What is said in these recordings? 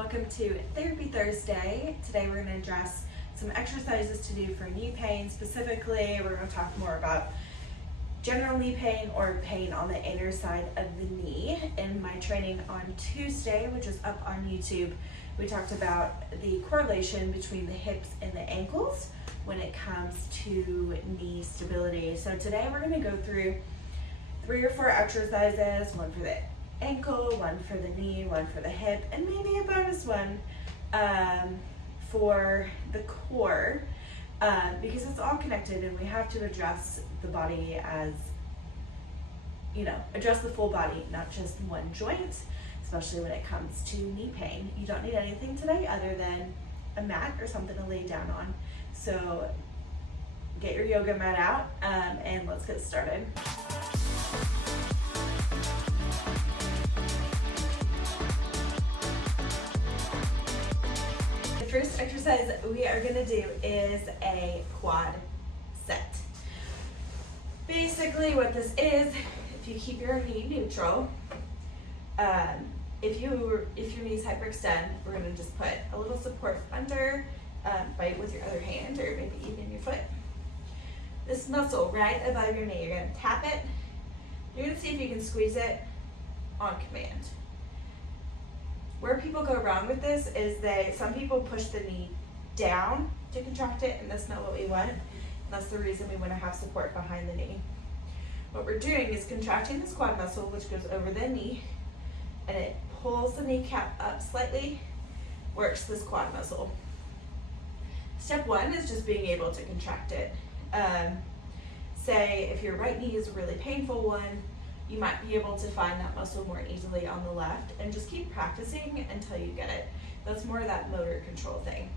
Welcome to Therapy Thursday. Today we're going to address some exercises to do for knee pain. Specifically, we're going to talk more about general knee pain or pain on the inner side of the knee. In my training on Tuesday, which is up on YouTube, we talked about the correlation between the hips and the ankles when it comes to knee stability. So today we're going to go through 3 or 4 exercises, one for the ankle, one for the knee, one for the hip, and maybe a bonus one for the core, because it's all connected and we have to address the body as, address the full body, not just one joint, especially when it comes to knee pain. You don't need anything today other than a mat or something to lay down on. So get your yoga mat out and let's get started. The first exercise we are going to do is a quad set. Basically what this is, if you keep your knee neutral, if your knees hyperextend, we're going to just put a little support under, bite with your other hand or maybe even your foot. This muscle right above your knee, you're going to tap it. You're going to see if you can squeeze it on command. Where people go wrong with this is some people push the knee down to contract it, and that's not what we want. And that's the reason we want to have support behind the knee. What we're doing is contracting this quad muscle, which goes over the knee, and it pulls the kneecap up slightly, works this quad muscle. Step 1 is just being able to contract it. Say if your right knee is a really painful one, you might be able to find that muscle more easily on the left, and just keep practicing until you get it. That's more of that motor control thing.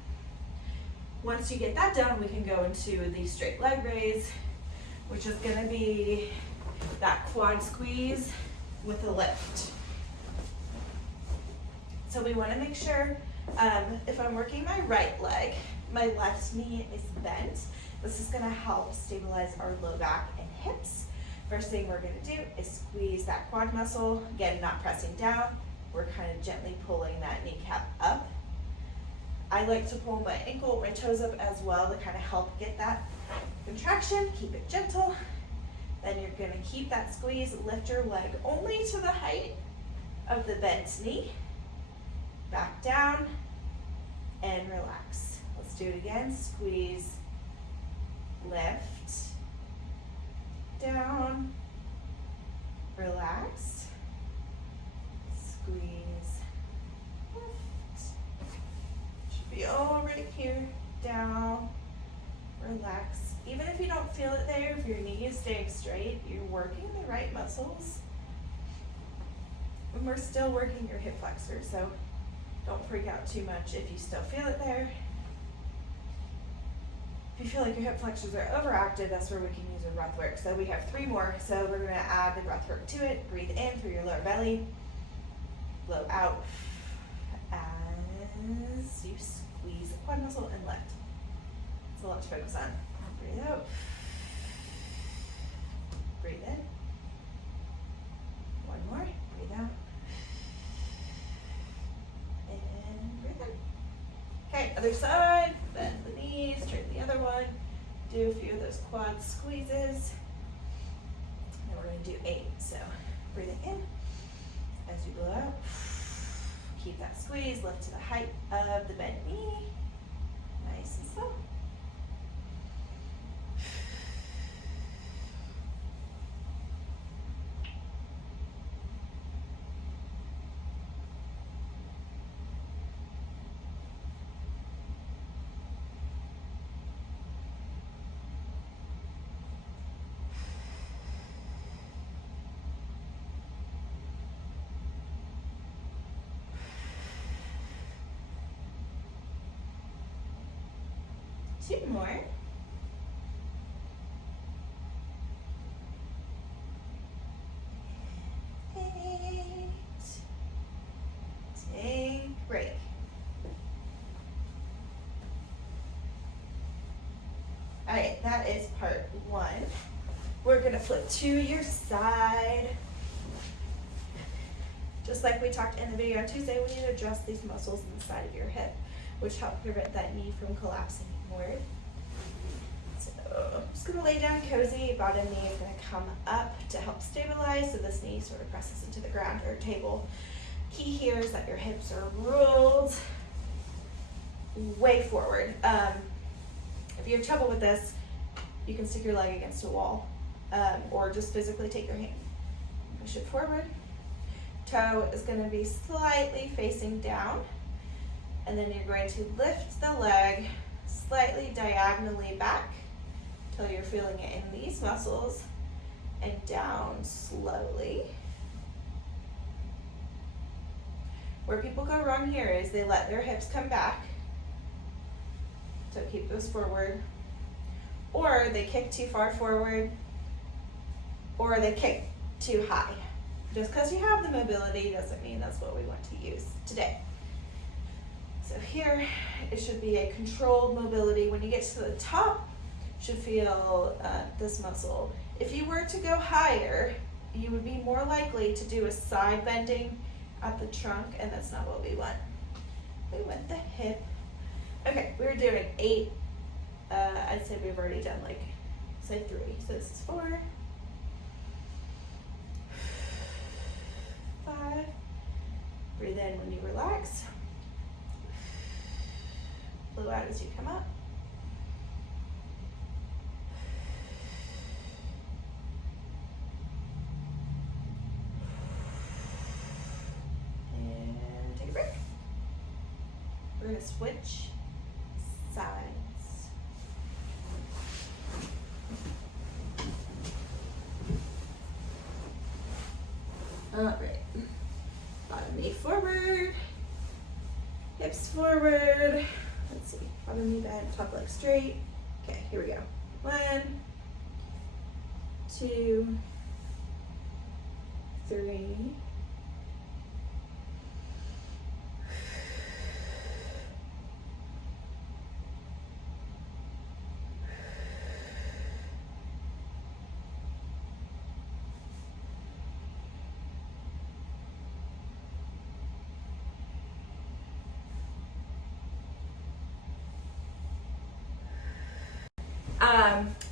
Once you get that done, we can go into the straight leg raise, which is going to be that quad squeeze with a lift. So we want to make sure, if I'm working my right leg, my left knee is bent. This is going to help stabilize our low back and hips. First thing we're going to do is squeeze that quad muscle. Again, not pressing down. We're kind of gently pulling that kneecap up. I like to pull my ankle, my toes up as well to kind of help get that contraction. Keep it gentle. Then you're going to keep that squeeze. Lift your leg only to the height of the bent knee. Back down and relax. Let's do it again. Squeeze, lift, down, relax, squeeze, lift. Should be all right here, down, relax. Even if you don't feel it there, if your knee is staying straight, you're working the right muscles. And we're still working your hip flexor, so don't freak out too much if you still feel it there. If you feel like your hip flexors are overactive, that's where we can use a breath work. So we have 3 more. So we're going to add the breath work to it. Breathe in through your lower belly. Blow out as you squeeze the quad muscle and lift. It's a lot to focus on. Breathe out. Breathe in. One more. Breathe out. And breathe in. Okay, other side. Bend the knees, straighten the other one. Do a few of those quad squeezes. And we're going to do 8. So breathing in as you blow out. Keep that squeeze, lift to the height of the bent knee. Nice and slow. Two more. Eight. Take break. All right, that is part 1. We're gonna flip to your side. Just like we talked in the video on Tuesday, we need to address these muscles in the side of your hip, which help prevent that knee from collapsing inward. So I'm just gonna lay down cozy. Bottom knee is gonna come up to help stabilize, so this knee sort of presses into the ground or table. Key here is that your hips are rolled way forward. If you have trouble with this, you can stick your leg against a wall, or just physically take your hand, push it forward. Toe is going to be slightly facing down, and then you're going to lift the leg slightly diagonally back till you're feeling it in these muscles, and down slowly. Where people go wrong here is they let their hips come back, so keep those forward, or they kick too far forward, or they kick too high. Just because you have the mobility doesn't mean that's what we want to use today. So here, it should be a controlled mobility. When you get to the top, you should feel this muscle. If you were to go higher, you would be more likely to do a side bending at the trunk, and that's not what we want. We want the hip. Okay, we were doing 8. I'd say we've already done like, say 3. So this is 4, 5. Breathe in when you relax. Blow out as you come up. And take a break. We're going to switch sides. All right. Bottom knee forward, hips forward. Let's see, bottom knee bent, top leg straight. Okay, here we go. 1, 2, 3.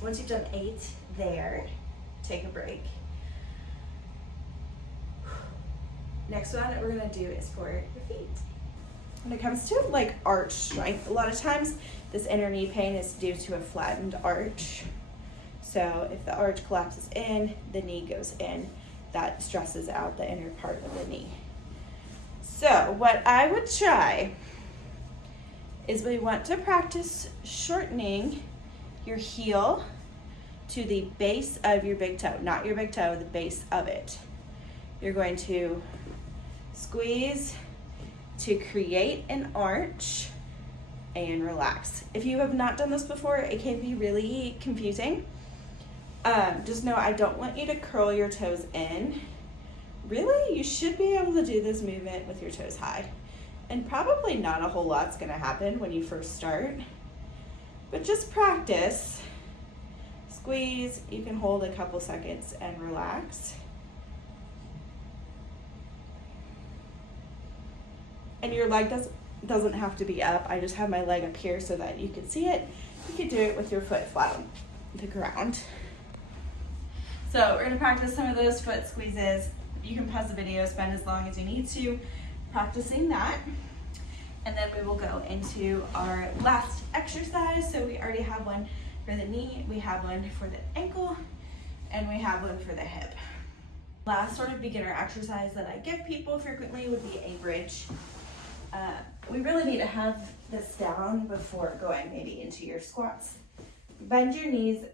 Once you've done 8 there, take a break. Next one we're gonna do is for your feet. When it comes to like arch strength, a lot of times this inner knee pain is due to a flattened arch. So if the arch collapses in, the knee goes in. That stresses out the inner part of the knee. So what I would try is we want to practice shortening your heel to the base of your big toe, not your big toe, the base of it. You're going to squeeze to create an arch and relax. If you have not done this before, it can be really confusing. Just know I don't want you to curl your toes in. Really, you should be able to do this movement with your toes high. And probably not a whole lot's gonna happen when you first start. But just practice. Squeeze, you can hold a couple seconds and relax. And your leg doesn't have to be up. I just have my leg up here so that you can see it. You can do it with your foot flat on the ground. So we're gonna practice some of those foot squeezes. You can pause the video, spend as long as you need to practicing that. And then we will go into our last exercise. So we already have one for the knee, we have one for the ankle, and we have one for the hip. Last sort of beginner exercise that I give people frequently would be a bridge. We really need to have this down before going maybe into your squats. Bend your knees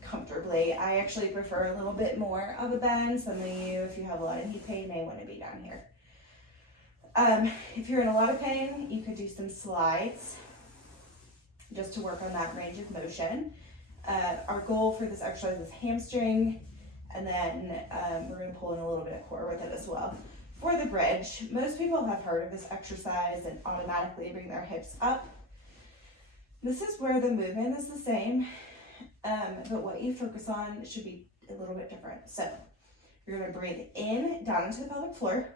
comfortably. I actually prefer a little bit more of a bend. Some of you, if you have a lot of knee pain, may want to be down here. If you're in a lot of pain, you could do some slides just to work on that range of motion. Our goal for this exercise is hamstring, and then we're going to pull in a little bit of core with it as well. For the bridge, most people have heard of this exercise and automatically bring their hips up. This is where the movement is the same, but what you focus on should be a little bit different. So you're going to breathe in, down into the pelvic floor.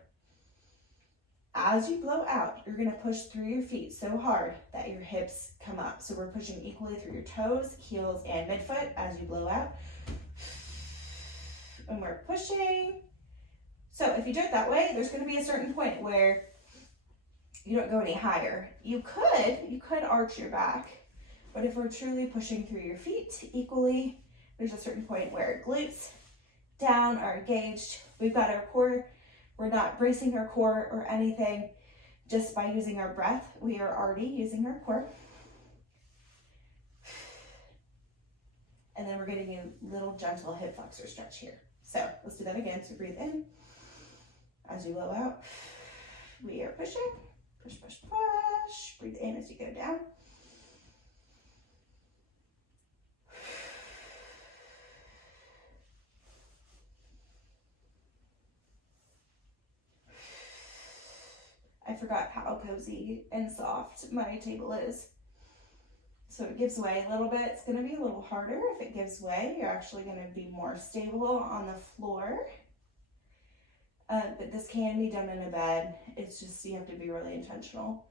As you blow out, you're gonna push through your feet so hard that your hips come up. So we're pushing equally through your toes, heels, and midfoot as you blow out. And we're pushing. So if you do it that way, there's gonna be a certain point where you don't go any higher. You could arch your back, but if we're truly pushing through your feet equally, there's a certain point where glutes down are engaged. We've got our core. We're not bracing our core or anything. Just by using our breath, we are already using our core. And then we're getting a little gentle hip flexor stretch here. So let's do that again. So breathe in. As you blow out, we are pushing. Push, push, push. Breathe in as you go down. I forgot how cozy and soft my table is. So it gives way a little bit. It's going to be a little harder. If it gives way, you're actually going to be more stable on the floor. But this can be done in a bed. It's just, you have to be really intentional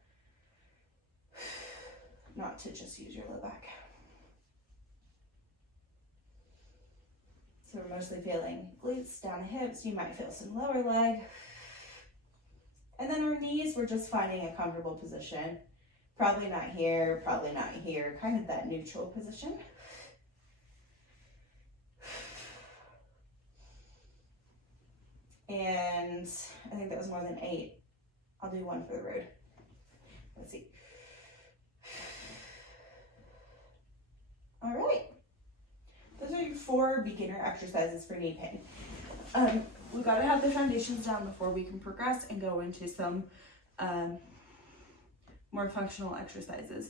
not to just use your low back. So we're mostly feeling glutes, down hips. You might feel some lower leg. And then our knees, we're just finding a comfortable position. Probably not here, kind of that neutral position. And I think that was more than 8. I'll do one for the road. Let's see. All right. Those are your 4 beginner exercises for knee pain. We've got to have the foundations down before we can progress and go into some more functional exercises.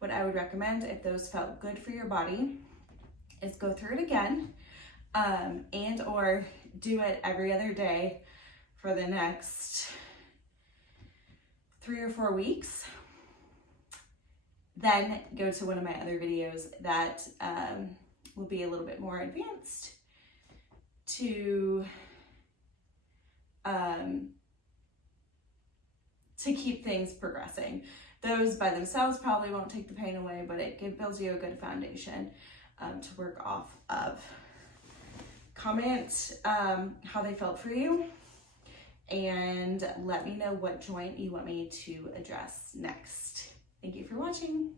What I would recommend, if those felt good for your body, is go through it again and or do it every other day for the next 3 or 4 weeks. Then go to one of my other videos that will be a little bit more advanced to keep things progressing. Those by themselves probably won't take the pain away, but it builds you a good foundation to work off of. Comment how they felt for you, and let me know what joint you want me to address next. Thank you for watching.